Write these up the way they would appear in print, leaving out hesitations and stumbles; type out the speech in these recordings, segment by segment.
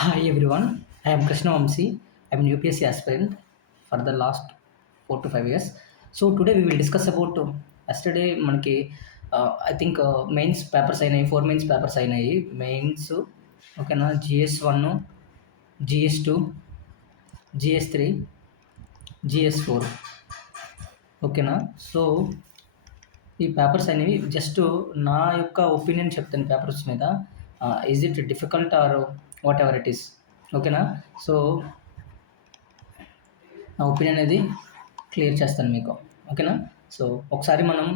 Hi everyone, I am Krishna Vamsi. I am an UPSC aspirant for the last 4 to 5 years. So today we will discuss about yesterday మనకి I think mains papers అయినాయి, 4 mains papers అయినాయి. Mains ఓకేనా, GS1, GS2, GS3, GS4 ఓకేనా. So ఈ papers అనేవి just నా యొక్క opinion చెప్తాను పేపర్స్ మీద. Is it difficult or what ever it is, ఓకేనా. సో నా ఒపీనియన్ అనేది క్లియర్ చేస్తాను మీకు, ఓకేనా. సో ఒకసారి మనం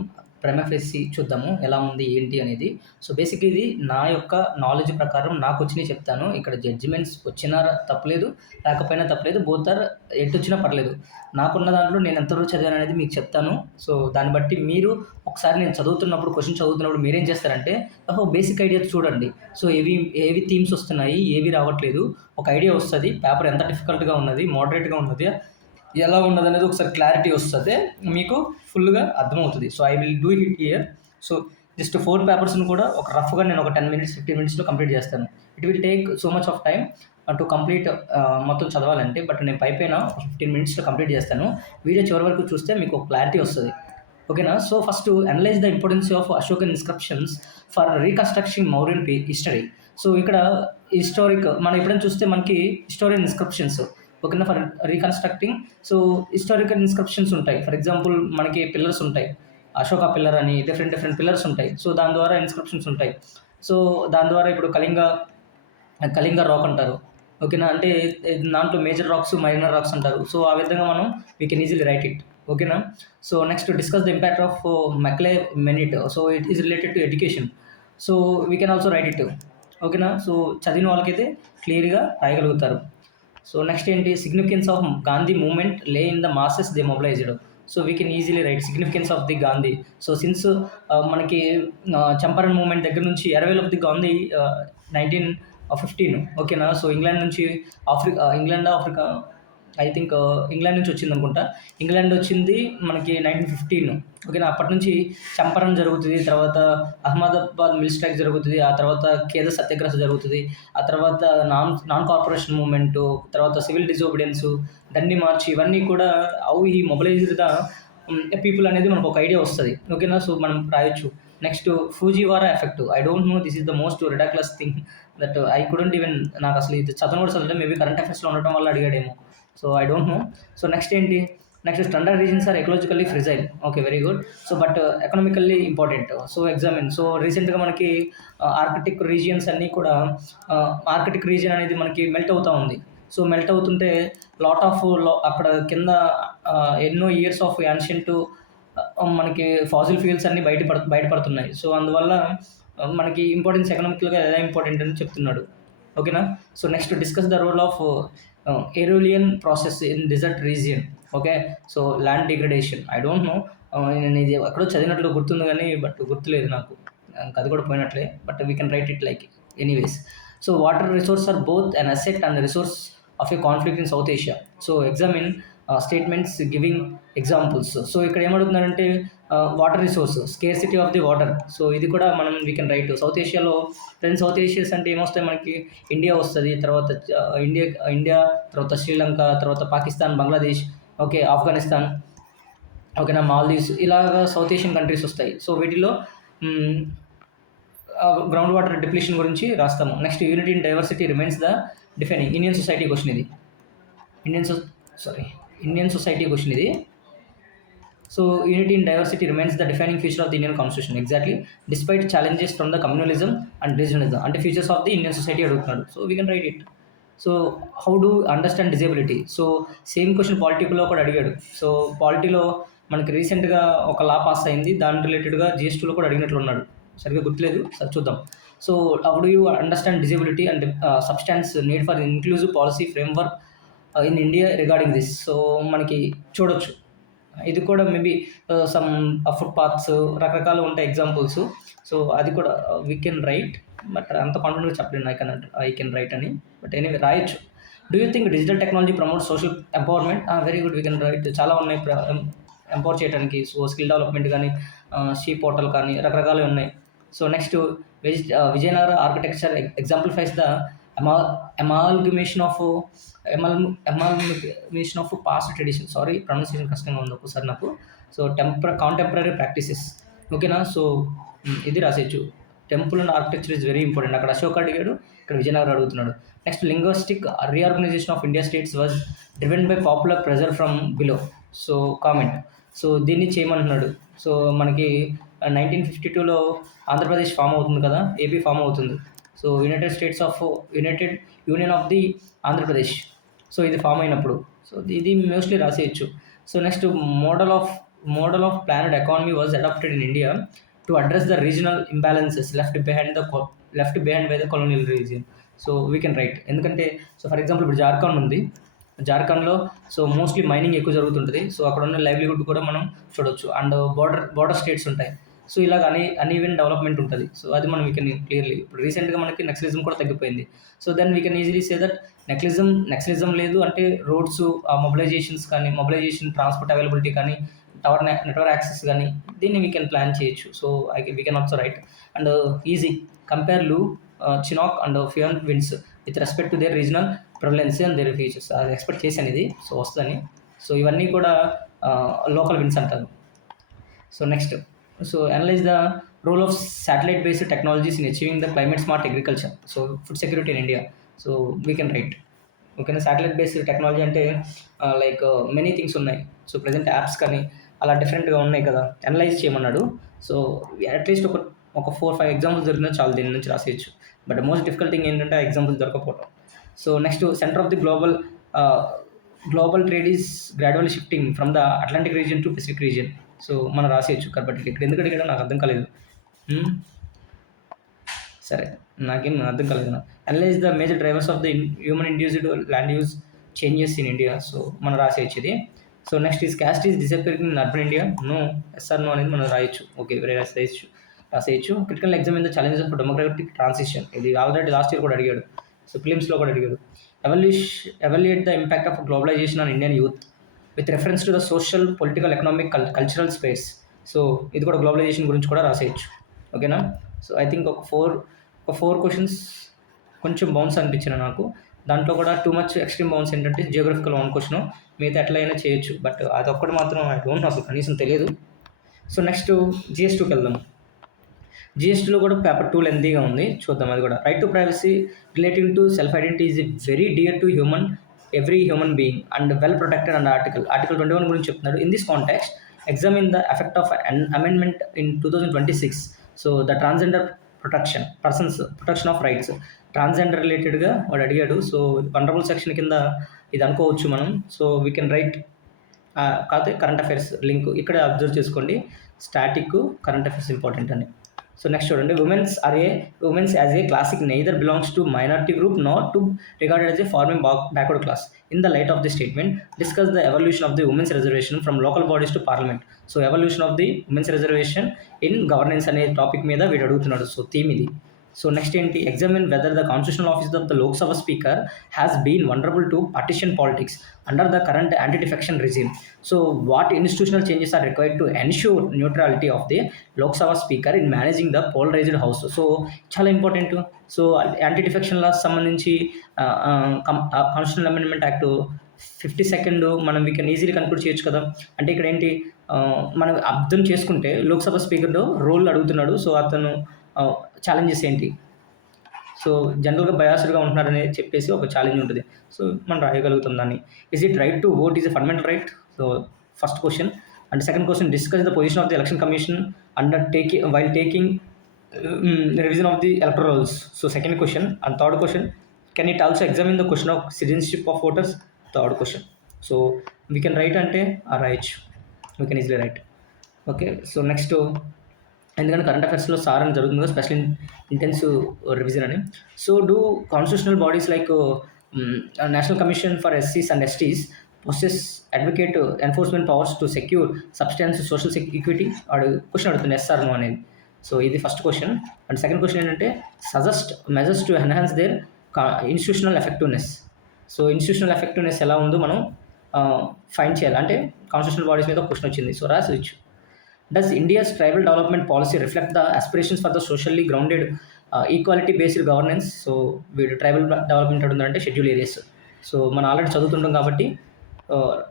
ప్రైమా ఫేసి చూద్దాము ఎలా ఉంది ఏంటి అనేది. సో బేసిక్ ఇది నా యొక్క నాలెడ్జ్ ప్రకారం నాకు వచ్చినవి చెప్తాను. ఇక్కడ జడ్జిమెంట్స్ వచ్చినా తప్పలేదు, లేకపోయినా తప్పలేదు, బోత్ ఆర్ ఎటు వచ్చినా పర్లేదు. నాకున్న దాంట్లో నేను ఎంతవరకు చదివాను అనేది మీకు చెప్తాను. సో దాన్ని బట్టి మీరు ఒకసారి నేను చదువుతున్నప్పుడు, క్వశ్చన్ చదువుతున్నప్పుడు మీరేం చేస్తారంటే బేసిక్ ఐడియా చూడండి. సో ఏవి థీమ్స్ వస్తున్నాయి, ఏవి రావట్లేదు, ఒక ఐడియా వస్తుంది. పేపర్ ఎంత డిఫికల్ట్గా ఉన్నది, మోడరేట్గా ఉన్నది, ఎలా ఉన్నది అనేది ఒకసారి క్లారిటీ వస్తుంది, మీకు ఫుల్గా అర్థమవుతుంది. So I will do it here. So just 4 పేపర్స్ని కూడా ఒక రఫ్గా నేను ఒక 10 minutes 15 minutesలో కంప్లీట్ చేస్తాను. It will take so much of time to complete మొత్తం చదవాలంటే, బట్ నేను పైపైన 15 minutesలో కంప్లీట్ చేస్తాను. వీడియో చివరి వరకు చూస్తే మీకు ఒక క్లారిటీ వస్తుంది, ఓకేనా. So first analyse the importance of Ashokan inscriptions for reconstruction Mauryan history. So ఇక్కడ హిస్టారిక్ మనం ఎప్పుడైనా చూస్తే మనకి హిస్టారియన్ ఇన్స్క్రిప్షన్స్, ఓకేనా, for reconstructing. So historical inscriptions ఉంటాయి. ఫర్ ఎగ్జాంపుల్ మనకి పిల్లర్స్ ఉంటాయి, అశోక పిల్లర్ అని డిఫరెంట్ పిల్లర్స్ ఉంటాయి. సో దాని ద్వారా ఇన్స్క్రిప్షన్స్ ఉంటాయి. సో దాని ద్వారా ఇప్పుడు కళింగ రాక్ అంటారు, ఓకేనా. అంటే దాంట్లో మేజర్ రాక్స్, మైనర్ రాక్స్ అంటారు. సో ఆ విధంగా మనం we can easily write it, ఓకేనా. So next discuss the impact of Macaulay minute. So it is related to education. So we can also write it, ఓకేనా. సో చదివిన వాళ్ళకైతే క్లియర్గా రాయగలుగుతారు. సో నెక్స్ట్ ఏంటి, significance of Gandhi movement lay in the masses they mobilised. So we can easily write significance of the Gandhi. So since మనకి Champaran moment దగ్గర నుంచి arrival of the Gandhi 1915, ఓకేనా. సో ఇంగ్లాండ్ నుంచి ఆఫ్రికా ఐ థింక్ ఇంగ్లాండ్ నుంచి వచ్చింది అనుకుంటా. England వచ్చింది మనకి 1915, ఓకేనా. అప్పటి నుంచి చంపారన్ జరుగుతుంది, తర్వాత అహ్మదాబాద్ మిల్ స్ట్రైక్ జరుగుతుంది, ఆ తర్వాత ఖేద సత్యాగ్రహ జరుగుతుంది, ఆ తర్వాత నాన్ కార్పొరేషన్ మూవ్మెంటు, తర్వాత సివిల్ డిజోబిడియన్స్, దండి మార్చి, ఇవన్నీ కూడా ఈ మొబిలైజ్డ్ ద పీపుల్ అనేది మనకు ఒక ఐడియా వస్తుంది, ఓకేనా. సో మనం రాయొచ్చు. Next Fujiwhara effect. I don't know, this is the most ridiculous thing that I couldn't even, నాకు అసలు ఇది చదవడం కూడా చదవలేదు. మేబీ కరెంట్ అఫైర్స్లో ఉండటం వల్ల అడిగాడేమో. So I don't know. So next ఏంటి, next standard reasons are ecologically fragile. Okay, very good. So but economically important. So examine. So రీసెంట్గా మనకి ఆర్కిటిక్ రీజియన్స్ అన్నీ కూడా, ఆర్కిటిక్ రీజియన్ అనేది మనకి మెల్ట్ అవుతూ ఉంది. సో మెల్ట్ అవుతుంటే లాట్ ఆఫ్ అక్కడ కింద ఎన్నో ఇయర్స్ ఆఫ్ యాన్షియంట్ మనకి ఫాసిల్ ఫ్యూయల్స్ అన్నీ బయటపడుతున్నాయి. సో అందువల్ల మనకి ఇంపార్టెన్స్ ఎకనామికల్గా ఎలా ఇంపార్టెంట్ అని చెప్తున్నాడు, ఓకేనా. So next discuss the role of aeolian process in desert region. Okay, so land degradation. I don't know, నేను ఇది ఎక్కడో చదివినట్లు గుర్తుంది కానీ బట్ గుర్తులేదు నాకు, అది కూడా పోయినట్లే. But we can write it like anyways. So water resource are both an asset and resource of a conflict in South Asia. So examine statements giving examples. So ఇక్కడ ఏమడుగుతున్నారంటే water resource, scarcity of the water. So ఇది కూడా మనం we can write. South ఏషియాలో South Asia's అంటే ఏమొస్తాయి మనకి, India వస్తుంది, తర్వాత ఇండియా, తర్వాత శ్రీలంక, తర్వాత పాకిస్తాన్, బంగ్లాదేశ్, ఓకే, ఆఫ్ఘనిస్తాన్, ఓకేనా, మాల్దీవ్స్, ఇలాగా సౌత్ ఏషియన్ కంట్రీస్ వస్తాయి. సో వీటిలో గ్రౌండ్ వాటర్ డిప్లీషన్ గురించి రాస్తాము. Next unity in diversity remains the defining. Indian society question ఇది, ఇండియన్ సొసైటీ క్వశ్చన్ ఇది. So unity in diversity remains the defining feature of the Indian constitution exactly despite challenges from the communalism and regionalism. అంటే features of the Indian society అడుగుతున్నాడు. So we can write it. So how do understand disability. So same question పాలిటీలో కూడా అడిగాడు. So పాలిటీలో మనకి రీసెంట్గా ఒక లా pass అయింది, దాని రిలేటెడ్గా GS2లో కూడా అడిగినట్లున్నాడు, సరిగ్గా గుర్తులేదు, సరే చూద్దాం. So how do you understand disability and substance need for inclusive policy framework in India regarding this. So మనకి చూడొచ్చు, ఇది కూడా మేబీ సమ్ ఫుట్ పాత్స్, రకరకాలు ఉంటాయి ఎగ్జాంపుల్స్. సో అది కూడా వీ కెన్ రైట్, బట్ అంత కాన్ఫిడెంట్గా చెప్పలేను ఐ కెన్ రైట్ అని, బట్ ఎనీవే రాయొచ్చు. Do you think digital technology promote social empowerment? Very good, we can write. చాలా ఉన్నాయి ఎంపవర్ చేయడానికి. సో స్కిల్ డెవలప్మెంట్ కానీ, షీ పోర్టల్ కానీ, రకరకాలు ఉన్నాయి. So next Vijayanagara architecture exemplifies the amalgamation of amalgamation of past tradition. Sorry pronunciation కష్టంగా ఉంది ఒక్కసారి నాకు. So contemporary practices. ఓకేనా. సో ఇది రాసేయచ్చు. Temple and architecture is very important. అక్కడ అశోక్ అడిగాడు, ఇక్కడ విజయనగరం అడుగుతున్నాడు. Next linguistic reorganisation of India states was driven by popular pressure from below. So comment. So దీన్ని చేయమంటున్నాడు. సో మనకి 1952లో ఆంధ్రప్రదేశ్ ఫామ్ అవుతుంది కదా, ఏపీ ఫామ్ అవుతుంది. So United union of the Andhra Pradesh. So ఇది ఫామ్ అయినప్పుడు. సో ఇది mostly రాసేయచ్చు. So next model of planned economy was adapted in India to address the regional imbalances left behind by the colonial region. So we can right. ఎందుకంటే so for example ఇప్పుడు జార్ఖండ్ ఉంది. జార్ఖండ్లో so mostly mining ఎక్కువ జరుగుతుంటుంది. So అక్కడ ఉన్న livelihood కూడా మనం చూడొచ్చు. అండ్ బార్డర్ స్టేట్స్ ఉంటాయి. సో ఇలాగ అన్ఈవెన్ డెవలప్మెంట్ ఉంటుంది. సో అది మనం వీ కెన్ క్లియర్లీ. ఇప్పుడు రీసెంట్గా మనకి నక్సలిజం కూడా తగ్గిపోయింది. So then we can easily say that naxalism లేదు అంటే రోడ్స్ మొబిలైజేషన్ ట్రాన్స్పోర్ట్ అవైలబిలిటీ కానీ నెట్వర్క్ యాక్సెస్ కానీ దీన్ని వీ కెన్ ప్లాన్ చేయొచ్చు. So we can also write. And easy compare chinook and foehn winds with respect to their regional prevalence and their features. అది expect చేశాను ఇది. So వస్తుందని. So ఇవన్నీ కూడా లోకల్ విన్స్ అంటారు. So next analyse the role of satellite based technologies in achieving the climate smart agriculture. So food security in India. So we can right. ఓకేనా. Satellite based technology అంటే like many things ఉన్నాయి. So present apps కానీ అలా డిఫరెంట్గా ఉన్నాయి కదా, analyse చేయమన్నాడు. So at least ఒక 4-5 ఎగ్జాంపుల్స్ దొరికినా చాలు, దీని నుంచి రాసేయచ్చు. బట్ మోస్ట్ డిఫికల్ట్ థింగ్ ఏంటంటే ఆ ఎగ్జాంపుల్స్ దొరకపోవడం. So next centre of the global trade is gradually shifting from the Atlantic region to Pacific region. So మనం రాసేయచ్చు. కాబట్టి ఇక్కడ ఎందుకు అడిగాడో నాకు అర్థం కాలేదు. సరే, నాకేం అర్థం కాలేదు. Analyse the major drivers of the human induced land use changes in India. So మనం రాసేయచ్చు ఇది. So next is caste is disappearing in urban India. No, SR no అనేది మనం రాయొచ్చు. ఓకే, రాసేయచ్చు. Critical exam in the challenges of democratic transition. ఇది already last year కూడా అడిగాడు. సో ఫిలిమ్స్లో కూడా అడిగాడు. Evaluate the impact of globalisation on Indian youth with reference to the social, political, economic, cultural space. So ఇది కూడా globalisation గురించి కూడా రాసేయచ్చు. ఓకేనా. సో ఐ థింక్ ఒక ఫోర్ క్వశ్చన్స్ కొంచెం బౌన్స్ అనిపించిన నాకు. దాంట్లో కూడా టూ మచ్ ఎక్స్ట్రీమ్ బౌన్స్ ఏంటంటే జియోగ్రఫికల్ 1 క్వశ్చన్, మిగతా ఎట్లయినా చేయొచ్చు. బట్ అదొక్కటి మాత్రం ఐ డోంట్ అసలు కనీసం తెలియదు. సో నెక్స్ట్ GS2కి వెళ్దాం. GS2లో కూడా పేపర్ 2 లెంతీగా ఉంది, చూద్దాం అది కూడా. Right to privacy relating to self identity is very dear to every human being and well protected and article 21 గురించి చెప్తున్నాడు. In this context examine the effect of an amendment in 2026. So the transgender protection of rights. Transgender రిలేటెడ్గా వాడు అడిగాడు. So vulnerable section కింద ఇది అనుకోవచ్చు మనం. So we can right. కాకపోతే కరెంట్ అఫైర్స్ లింక్ ఇక్కడ అబ్జర్వ్ చేసుకోండి. స్టాటిక్, కరెంట్ అఫైర్స్ ఇంపార్టెంట్ అని. సో నెక్స్ట్ చూడండి. Women's as a classic neither belongs to minority group not to regarded as a farming backward class. In the light of the statement discuss the evolution of the women's reservation from local bodies to parliament. So evolution of the women's reservation in governance అనే topic మీద వీడు అడుగుతున్నాడు. So theme ఇది. So next ఏంటి, examine whether the constitutional office of the Lok Sabha speaker has been vulnerable to partition politics under the current anti defection regime. So what institutional changes are required to ensure neutrality of the Lok Sabha speaker in managing the polarised house. So చాలా important. So anti defection loss సంబంధించి constitutional amendment act 52 మనం we can easily conclude చేయొచ్చు కదా. అంటే ఇక్కడ ఏంటి, మనం అర్థం చేసుకుంటే లోక్సభ స్పీకర్లో రోల్ అడుగుతున్నాడు. సో అతను ఛాలెంజెస్ ఏంటి, సో జనరల్గా బయాస్డ్గా ఉంటున్నారని చెప్పేసి ఒక ఛాలెంజ్ ఉంటుంది. సో మనం రాయగలుగుతాం దాన్ని. Is it right to vote is a fundamental right. So first question. And second question, discuss the position of the election commission while taking revision of the electoral rules. So second question. And third question, can it also examine the question of citizenship of voters. Third question. So we can right అంటే రాయొచ్చు, we can easily right. Okay. So next, ఎందుకంటే current అఫైర్స్లో sir అని జరుగుతుంది కదా, special intensive revision అని. So do constitutional bodies like national commission for SCs and STs possess advocate enforcement powers to secure substance social equity. వాడు question అడుగుతుంది SR no అనేది. So ఇది first question. And second question ఏంటంటే suggest measures to enhance their institutional effectiveness. So institutional effectiveness ఎలా ఉందో మనం find చేయాలి. అంటే కాన్స్టిట్యూషనల్ బాడీస్ మీద క్వశ్చన్ వచ్చింది. సో రాసి. Does India's tribal development policy reflect the aspirations for the socially grounded equality based governance. So వీడు tribal development ఉందంటే షెడ్యూల్ ఏరియాస్. సో మనం ఆల్రెడీ చదువుతుంటాం కాబట్టి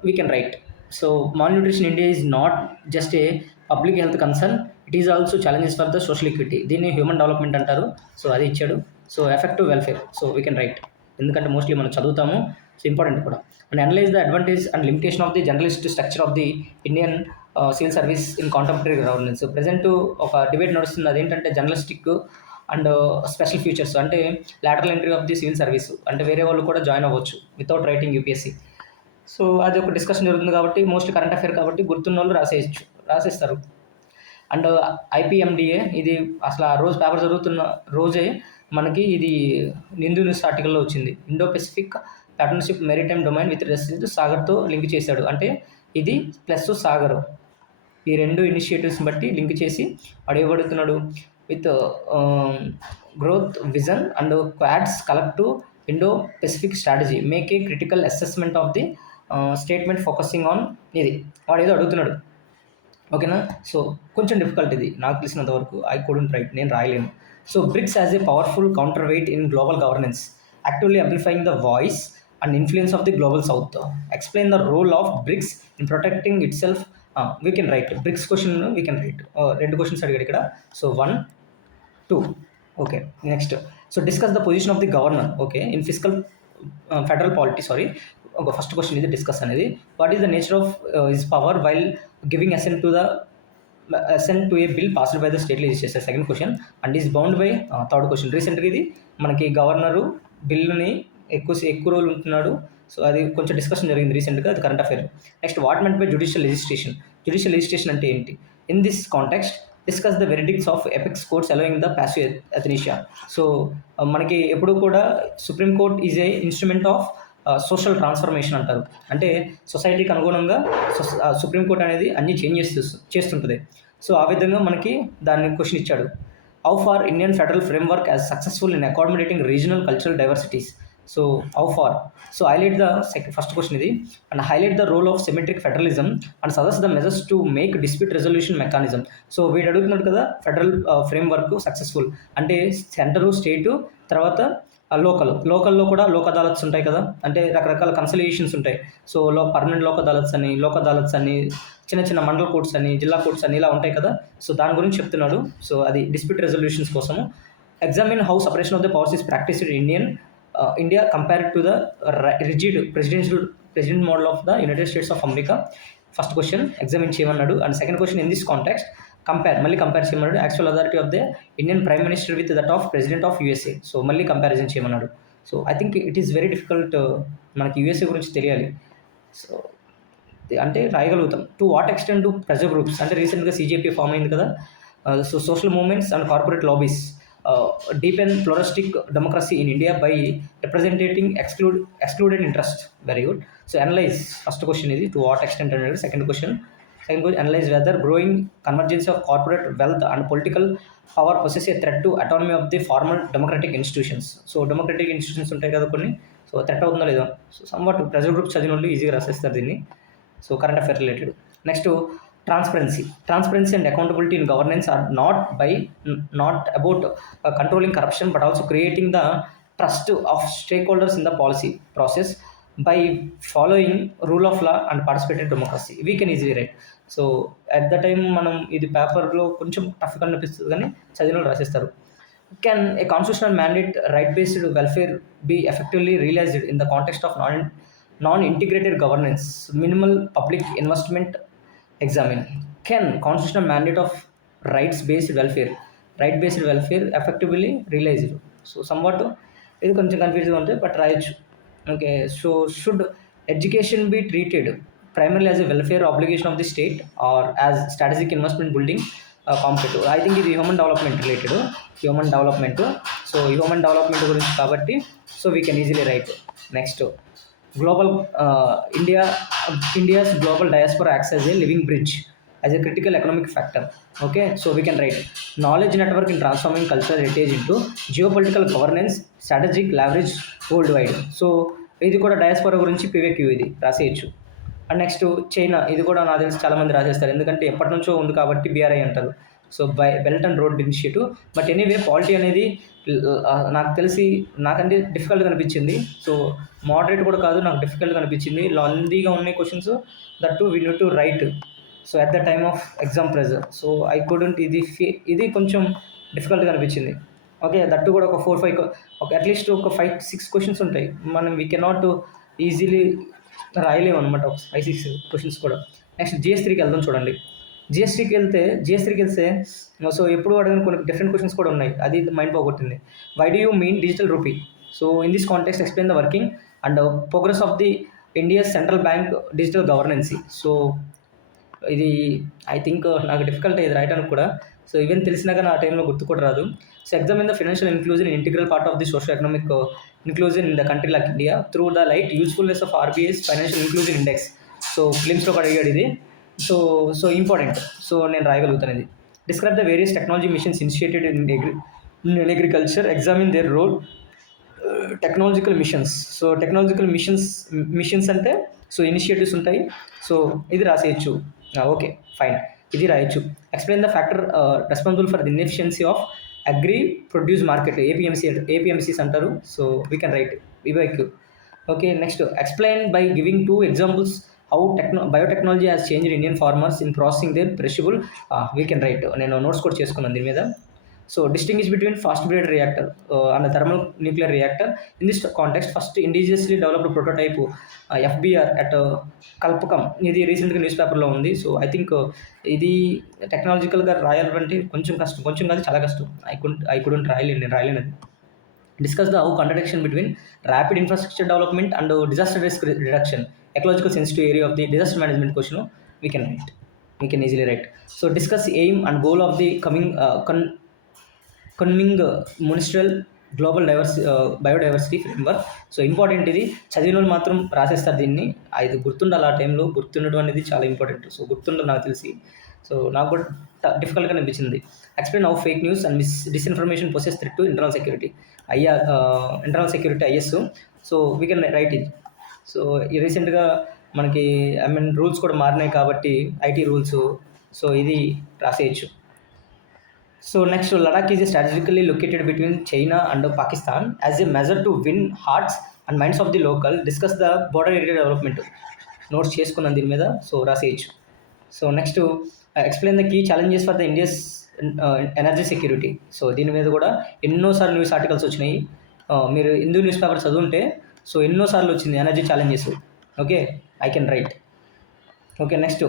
we can write. So mall nutrition India is not just a public health concern, it is also challenges for the social equity. దీన్ని human development అంటారు. So అది ఇచ్చాడు. So effective welfare. So we can right, ఎందుకంటే mostly మనం చదువుతాము. So important కూడా. And analyse the advantage and limitation of the journalist structure of the Indian civil service in contemporary governance. Present ఒక debate నడుస్తుంది, అదేంటంటే journalistic and special features, అంటే lateral entry of the civil service, అంటే వేరే వాళ్ళు కూడా join అవ్వచ్చు without writing UPSC. So అది ఒక డిస్కషన్ జరుగుతుంది కాబట్టి మోస్ట్లీ కరెంట్ అఫేర్ కాబట్టి గుర్తున్న వాళ్ళు రాసేస్తారు. అండ్ ఐపీఎండిఏ, ఇది అసలు ఆ రోజు పేపర్ జరుగుతున్న రోజే మనకి ఇది హిందూ న్యూస్ ఆర్టికల్లో వచ్చింది. Indo Pacific partnership maritime domain with resident సాగర్తో లింక్ చేశాడు. అంటే ఇది ప్లస్ సాగర్, ఈ రెండు ఇనిషియేటివ్స్ని బట్టి లింక్ చేసి అడగబడుతున్నాడు with growth vision and Quad's collective Indo Pacific strategy make a critical assessment of the statement focusing on. ఇది వాడు ఏదో అడుగుతున్నాడు, ఓకేనా. సో కొంచెం డిఫికల్ట్ ఇది నాకు తెలిసినంత వరకు. ఐ కుడెంట్ రైట్, నేను రాయలేను. So BRICS as a powerful counter weight in global governance, actively amplifying the voice and influence of the global south. Explain the role of BRICS in protecting it self. We can write BRICS question, we can write. 2 questions అడిగాడు ఇక్కడ. So 1, 2. Okay, next. So discuss the position of the governor, okay, in physical federal polity. ఒక first question ఇది discuss అనేది. What is the nature of his power while giving assent to a bill passed by the state legislature. Second question. And is bound by. Third question. రీసెంట్గా ఇది మనకి governor బిల్లుని ఎక్కువ రోజులు ఉంటున్నాడు. సో అది కొంచెం డిస్కషన్ జరిగింది రీసెంట్గా, అది current affair. Next, what meant by judicial legislation. Judicial legislation అంటే ఏంటి? In this context discuss the verdicts of apex courts allowing the passive euthanasia. So మనకి ఎప్పుడు కూడా supreme court is a instrument of social transformation అంటారు. అంటే సొసైటీకి అనుగుణంగా supreme court అనేది అన్ని చేంజెస్ చేస్తుంటుంది. సో ఆ విధంగా మనకి దాన్ని క్వశ్చన్ ఇచ్చాడు. How far Indian federal framework as successful in accommodating regional cultural diversities. So how far. So highlight the first question ఇది. And highlight the role of symmetric federalism and suggest the measures to make dispute resolution mechanism. So వీడు అడుగుతున్నాడు కదా, federal framework successful అంటే centre, state, తర్వాత లోకల్లో కూడా లోక్ అదాలత్స్ ఉంటాయి కదా, అంటే రకరకాల కన్సలియేషన్స్ ఉంటాయి. సో పర్మనెంట్ లోక్ అదాలత్స్ అని చిన్న చిన్న మండల కోర్ట్స్ అని, జిల్లా కోర్ట్స్ అని ఇలా ఉంటాయి కదా. సో దాని గురించి చెప్తున్నాడు. సో అది డిస్ప్యూట్ రెజల్యూషన్స్ కోసము. Examine how separation of the powers is practised India compared to the rigid president model of the United States of America. First question examine చేయమన్నాడు. And second question, in this context compare చేయమన్నాడు actual authority of the Indian prime minister with that of president of USA. So మళ్ళీ comparison చేయమన్నాడు. So I think it is very difficult, మనకి USA గురించి తెలియాలి. సో అంటే రాయగలుగుతాం. To what extent to pressure groups, అంటే రీసెంట్గా సీజేపీ ఫామ్ అయింది కదా. So social movements and corporate lobbies deepen pluralistic democracy in India by representating excluded interest. Very good. So analyse, first question ఇది, టు వాట్ ఎక్స్టెంట్ అనేది. Second question, analyze whether growing convergence of corporate wealth and political power poses a threat to autonomy of the formal democratic institutions. So democratic institutions ఉంటాయి కదా కొన్ని, so threat అవుతుందో లేదో. So somewhat pressure group చదివిన వాళ్ళు ఈజీగా రాసేస్తారు దీన్ని. So current affair related. Next, transparency and accountability in governance are not about controlling corruption but also creating the trust of stakeholders in the policy process by following rule of law and participated democracy. We can easily write. So at the time మనం ఇది పేపర్లో కొంచెం టఫ్గా అనిపిస్తుంది కానీ చదివిన రాసేస్తారు. Can a constitutional mandate right based welfare be effectively realised in the context of non integrated governance minimal public investment examine. Can constitutional mandate of right based welfare effectively realised. So somewhat ఇది కొంచెం కన్ఫ్యూజ్గా ఉంటుంది, but రాయొచ్చు. Okay. So should education be treated primarily as a welfare obligation of the state or as strategic investment building competitive. I think ఇది human development related, so human development గురించి కాబట్టి so we can easily write. Next, global India's global diaspora acts as a living bridge as a critical economic factor. Okay. So we can write knowledge network in transforming cultural heritage into geopolitical governance strategic leverage world wide. So ఇది కూడా diaspora గురించి PVQ ఇది రాసేయచ్చు. And next, China, ఇది కూడా నాకు తెలిసి చాలామంది రాసేస్తారు, ఎందుకంటే ఎప్పటి నుంచో ఉంది కాబట్టి BRI అంటారు. So belt and road initiative. But anyway polity అనేది నాకు తెలిసి నాకంటే డిఫికల్ట్గా అనిపించింది. సో మోడరేట్ కూడా కాదు, నాకు డిఫికల్ట్గా అనిపించింది. లెంతీగా ఉన్నాయి questions, that to we need to right so at the time of exam pressure. So I couldn't ఇది కొంచెం డిఫికల్ట్గా అనిపించింది. ఓకే, దట్టు కూడా ఒక 4-5 ఒక అట్లీస్ట్ ఒక 5-6 క్వశ్చన్స్ ఉంటాయి. మనం వీ కెనాట్ ఈజీలీ రాయలేము అనమాట ఒక 5-6 క్వశ్చన్స్ కూడా. నెక్స్ట్ జిఎస్3కి వెళ్దాం. చూడండి, జిఎస్3కి వెళ్తే సో ఎప్పుడు అడిగిన కొన్ని డిఫరెంట్ క్వశ్చన్స్ కూడా ఉన్నాయి. అది మైండ్ పోగొట్టింది. Why do you mean digital rupee? So in this context explain the working and progress of the India's central bank digital governance. So ఇది ఐ థింక్ నాకు డిఫికల్ట్ ఇది రాయడానికి కూడా. సో ఈవెన్ తెలిసినాక నా టైంలో గుర్తు కూడా రాదు. So examine the financial inclusion integral part of the social economic inclusion in the country like India through the light usefulness of RBI's financial inclusion index. So ఫిలిమ్స్లో కూడా అడిగాడు ఇది. So important. సో నేను రాయగలుగుతాను ఇది. Describe the various technology missions initiated in agriculture, examine their role. Technological missions. So technological missions అంటే so initiatives ఉంటాయి. So ఇది రాసేయచ్చు. ఓకే ఫైన్, ఇది రాయొచ్చు. Explain the factor responsible for the inefficiency of agri produce market, APMCs అంటారు. So we can write వివైక్యూ. Okay, next explain by giving 2 examples how biotechnology has changed Indian farmers in processing their perishable. We can write. నేను notes కూడా చేసుకున్నాను దీని మీద. So distinguish between fast breeder reactor and a thermal nuclear reactor. In this context, first indigenously developed prototype FBR at Kalpakkam, ఇది రీసెంట్గా news పేపర్లో ఉంది. So I think ఇది టెక్నాలజికల్గా రాయాలంటే కొంచెం కష్టం, కొంచెం కాదు చాలా కష్టం. ఐ కుడెంట్ రాయలేను, నేను రాయలేను అది. Discuss the how contradiction between rapid infrastructure development and disaster risk reduction, ecological sensitive area of the disaster management question we can easily write. So discuss aim and goal of the Kunming Montreal global biodiversity framework. So important ఇది. చదివిన వాళ్ళు మాత్రం రాసేస్తారు దీన్ని. ఇది గుర్తుండాలి, ఆ టైంలో గుర్తుండడం అనేది చాలా ఇంపార్టెంట్. సో గుర్తుండదు నాకు తెలిసి. సో నాకు కూడా డిఫికల్ట్గా అనిపించింది. Explain how fake news and disinformation possess threat to internal security, is. So we can right ఇది. సో రీసెంట్గా మనకి రూల్స్ కూడా మారినాయి కాబట్టి, ఐటీ రూల్స్. సో ఇది రాసేయచ్చు. So next, Ladakh is strategically located between China and Pakistan as a measure to win hearts and minds of the local. Discuss the border area development. Notes చేసుకున్నాను దీని మీద. So రాసేయచ్చు. So next, explain the key challenges for the India's energy security. So దీని మీద కూడా ఎన్నోసార్లు news articles వచ్చినాయి. మీరు హిందూ న్యూస్ పేపర్ చదువుంటే సో ఎన్నోసార్లు వచ్చింది energy challenges. Okay, I can write. Okay, next,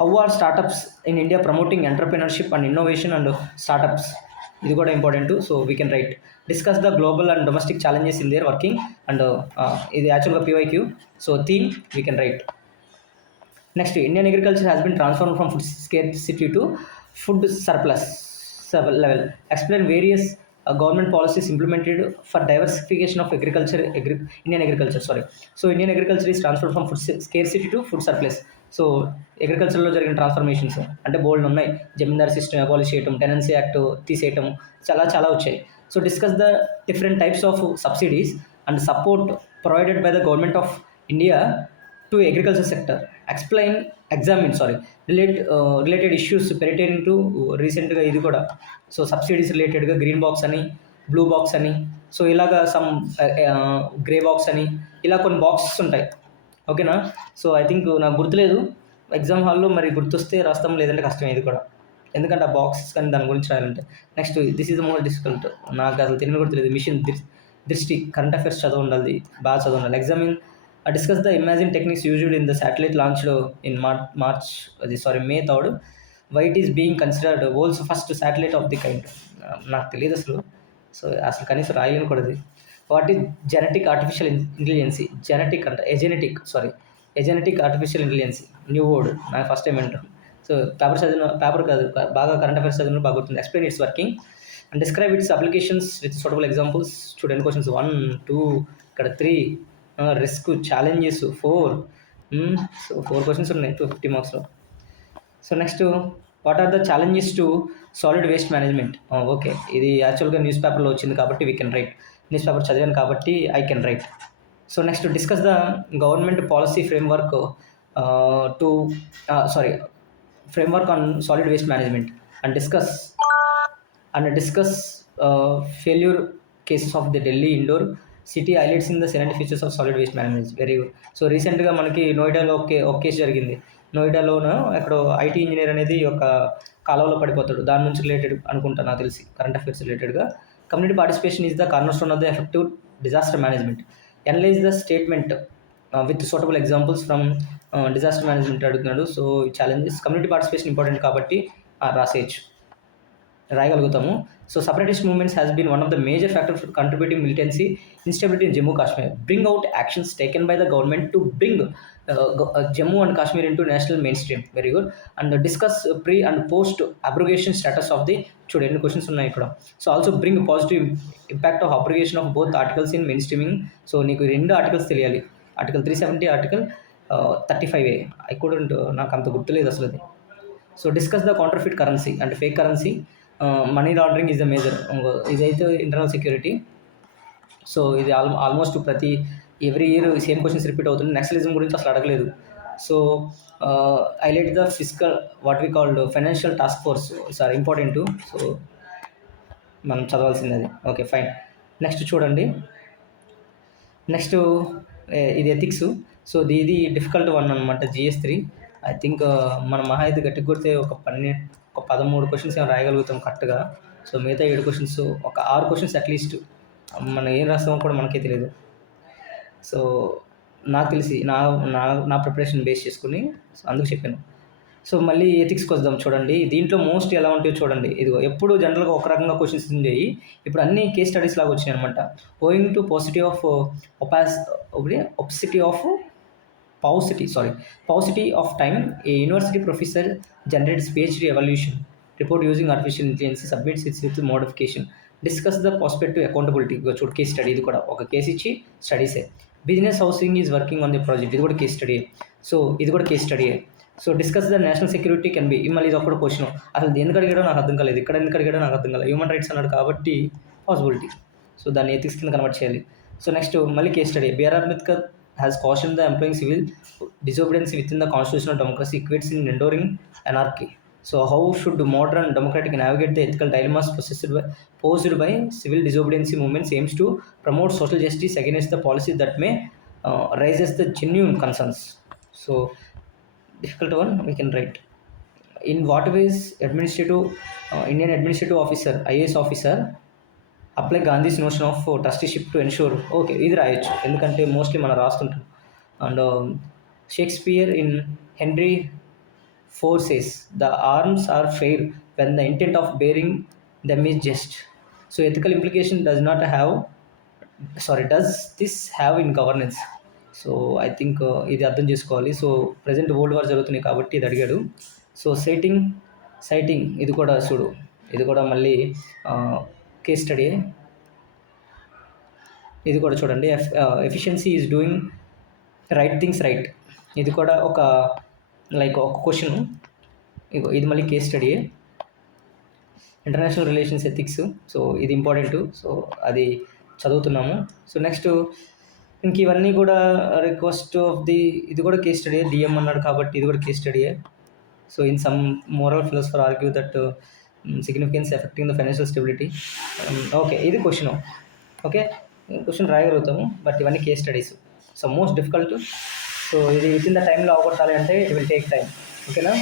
how are startups in India promoting entrepreneurship and innovation and startups, ఇది కూడా important. So we can write. Discuss the global and domestic challenges in their working and ఇది యాక్చువల్గా PYQ. So theme we can write. Next, Indian agriculture has been transform from food scarcity to food surplus level. Explain various government policies implemented for diversification of Indian agriculture. So Indian agriculture is transfer from food scarcity to food surplus. So అగ్రికల్చర్లో జరిగిన transformations అంటే బోల్డ్ ఉన్నాయి. Zamindar system abolish చేయటం, tenancy act తీసేయటం, చాలా వచ్చాయి. So discuss the different types of subsidies and support provided by the government of India to agriculture sector. Related issues pertaining to రీసెంట్గా ఇది కూడా. సో సబ్సిడీస్ రిలేటెడ్గా గ్రీన్ బాక్స్ అని, బ్లూ బాక్స్ అని, సో ఇలాగా సమ్ గ్రే బాక్స్ అని, ఇలా కొన్ని బాక్సెస్ ఉంటాయి. ఓకేనా. సో ఐ థింక్ నాకు గుర్తులేదు. ఎగ్జామ్ హాల్లో మరి గుర్తొస్తే రాస్తాం, లేదంటే కష్టమే ఇది కూడా, ఎందుకంటే ఆ బాక్సెస్ కానీ దాని గురించి రాయాలంటే. Next, this is the most difficult. నాకు అసలు తెలియని గుర్తులేదు. మిషన్ దృష్టి, కరెంట్ అఫేర్స్ చదవండి, బాగా చదవండి. Examine discuss the imagine techniques used in the satellite launched in May 3rd. Why it is being considered world's first satellite of the kind. నాకు తెలియదు అసలు. సో అసలు కనీసం రాయలేను కూడా అది. What is genetic artificial intelligence? Agentic artificial intelligence, new word, నాకు first time వింటాం. సో పేపర్ కాదు, బాగా కరెంట్ అఫేర్స్ చదివిన బాగా గుర్తుంది. Explain its working and describe its applications with suitable examples. చూడండి క్వశ్చన్స్ 1, 2, ఇక్కడ 3, రిస్క్, ఛాలెంజెస్ 4. సో 4 క్వశ్చన్స్ ఉన్నాయి 250 మార్క్స్లో. So next, what are the challenges to solid waste management? Okay, ఇది యాక్చువల్గా న్యూస్ పేపర్లో వచ్చింది కాబట్టి we can write. News paper చదివాను కాబట్టి I can write. So next, discuss the government policy framework on solid waste management. and discuss failure cases of the Delhi indoor city highlights in the salient features of solid waste management. Very good. So రీసెంట్గా మనకి నోయిడాలో ఒక case జరిగింది. నోయిడాలోన ఎక్కడో IT engineer అనేది ఒక కాలువలో పడిపోతాడు. దాని నుంచి రిలేటెడ్ అనుకుంటా నాకు తెలిసి కరెంట్ అఫైర్స్ రిలేటెడ్గా. Community participation is the cornerstone of the effective disaster management. Analyse the statement with suitable examples from disaster management అడుగుతున్నాడు. సో ఈ ఛాలెంజెస్ కమ్యూనిటీ పార్టిసిపేషన్ ఇంపార్టెంట్ కాబట్టి రాసేయచ్చు, రాయగలుగుతాము. So separatist movements has been one of the major factors for contributing militancy instability in Jammu Kashmir. Bring out actions taken by the government to bring Jammu and Kashmir into national mainstream. Very good. And discuss pre and post abrogation status of the చూడండి questions ఉన్నాయి ఇక్కడ. So also bring positive impact of abrogation of both articles in main streaming. So నీకు రెండు articles తెలియాలి, article 370, article 35A. I couldn't, నాకు అంత గుర్తులేదు అసలు అది. So discuss the counterfeit currency అంటే fake currency, money laundering is the major. ఇదైతే ఇంటర్నల్ సెక్యూరిటీ. సో ఇది ఆల్మోస్ట్ ప్రతి every year same questions repeat అవుతుంది. నక్సలిజం గురించి అసలు అడగలేదు. So highlight the physical what we called financial task force sir important. So మనం చదవాల్సింది అది. Okay fine. నెక్స్ట్ చూడండి, నెక్స్ట్ ఇది ఎథిక్స్. సో ఇది డిఫికల్ట్ వన్ అనమాట, GS3. ఐ థింక్ మన మహా అయితే గట్టి కొడితే ఒక 13 క్వశ్చన్స్ ఏమైనా రాయగలుగుతాం కరెక్ట్గా. సో మిగతా 7 క్వశ్చన్స్, ఒక 6 క్వశ్చన్స్ అట్లీస్ట్ మనం ఏం రాస్తామో కూడా మనకే తెలియదు. సో నాకు తెలిసి నా ప్రిపరేషన్ బేస్ చేసుకుని అందుకు చెప్పాను. సో మళ్ళీ ఎథిక్స్కి వద్దాం. చూడండి దీంట్లో మోస్ట్ ఎలా ఉంటాయో చూడండి. ఇదిగో ఎప్పుడు జనరల్గా ఒక రకంగా క్వశ్చన్స్ ఉండేవి, ఇప్పుడు అన్ని కేస్ స్టడీస్ లాగా వచ్చినాయి అనమాట. ఓయింగ్ to paucity of time, a university professor generates PhD evaluation report using artificial intelligence, submits it with modification. Discuss the prospective accountability. చూడు కేస్ స్టడీ, ఇది కూడా ఒక కేసు ఇచ్చి స్టడీసే. Business housing is working on the project, ఇది కూడా case study. So ఇది కూడా కేస్ స్టడీయే. So discuss the national security can be, మళ్ళీ ఇది ఒకటి క్వశ్చన్. అసలు ఎందుకు అడిగాడో నాకు అర్థం కాలేదు, ఇక్కడ ఎందుకు అడిగాడో నాకు అర్థం కాలేదు. హ్యూమన్ రైట్స్ అన్నాడు కాబట్టి పాసిబిలిటీ. సో దాన్ని ఎథిక్స్ కింద కన్వర్ట్ చేయాలి. సో నెక్స్ట్ మళ్ళీ case study. BR Ambedkar has cautioned the employing civil disobedience within the constitutional democracy equates in enduring anarchy. So how should modern democratic navigate the ethical dilemmas posed by civil disobedience movements aims to promote social justice against the policies that may raises the genuine concerns. So difficult one we can write. In what ways Indian administrative officer, IAS officer apply Gandhi's notion of trusteeship to ensure. Okay ఇది రాయొచ్చు, ఎందుకంటే mostly మనం రాస్తుంటాం. And Shakespeare in Henry IV says the arms are fair when the intent of bearing them is just. So ethical implication does this have in governance. So I think ఇది అర్థం చేసుకోవాలి. So present world war జరుగుతున్నాయి కాబట్టి ఇది అడిగాడు. So citing ఇది కూడా చూడు, ఇది కూడా మళ్ళీ కేస్ స్టడీ. ఇది కూడా చూడండి, efficiency is doing right things right, ఇది కూడా ఒక క్వశ్చన్. ఇది మళ్ళీ case study. International relations ethics, so ఇది ఇంపార్టెంట్. సో అది చదువుతున్నాము. సో నెక్స్ట్ ఇంక ఇవన్నీ కూడా రిక్వెస్ట్ ఆఫ్ ది, ఇది కూడా కేస్ స్టడీ. DM అన్నాడు కాబట్టి ఇది కూడా కేస్ స్టడీయే. So in some moral philosopher argue that significance affecting the financial stability. Okay ఇది క్వశ్చన్. ఓకే క్వశ్చన్ రాయగలుగుతాము, బట్ ఇవన్నీ case studies. So most difficult. So ఇది విత్ ఇన్ ద టైంలో అవగొట్టాలి అంటే ఇట్ విల్ టేక్ టైం. ఓకేనా.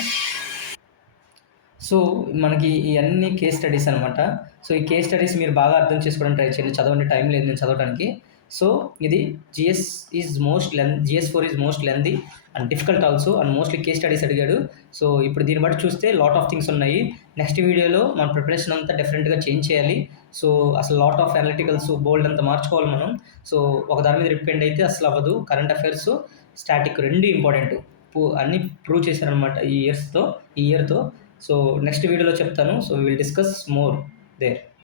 So మనకి ఇవన్నీ కేస్ స్టడీస్ అనమాట. సో ఈ కేస్ స్టడీస్ మీరు బాగా అర్థం చేసుకోవడానికి ట్రై చేయండి. చదవండి, టైం లేదు నేను చదవడానికి. సో ఇది GS4 is most lengthy and difficult also, and mostly case studies అడిగాడు. సో ఇప్పుడు దీన్ని బట్టి చూస్తే లాట్ ఆఫ్ థింగ్స్ ఉన్నాయి. నెక్స్ట్ వీడియోలో మన ప్రిపరేషన్ అంతా డిఫరెంట్గా చేంజ్ చేయాలి. సో అసలు లాట్ ఆఫ్ అనలిటికల్స్ బోల్డ్ అంతా మార్చుకోవాలి మనం. సో ఒక దాని మీద డిపెండ్ అయితే అసలు అవ్వదు. కరెంట్ అఫైర్స్, స్టాటిక్ రెండు ఇంపార్టెంట్, అన్నీ ప్రూవ్ చేశారనమాట ఈ ఇయర్తో. సో నెక్స్ట్ వీడియోలో చెప్తాను. So will discuss more there.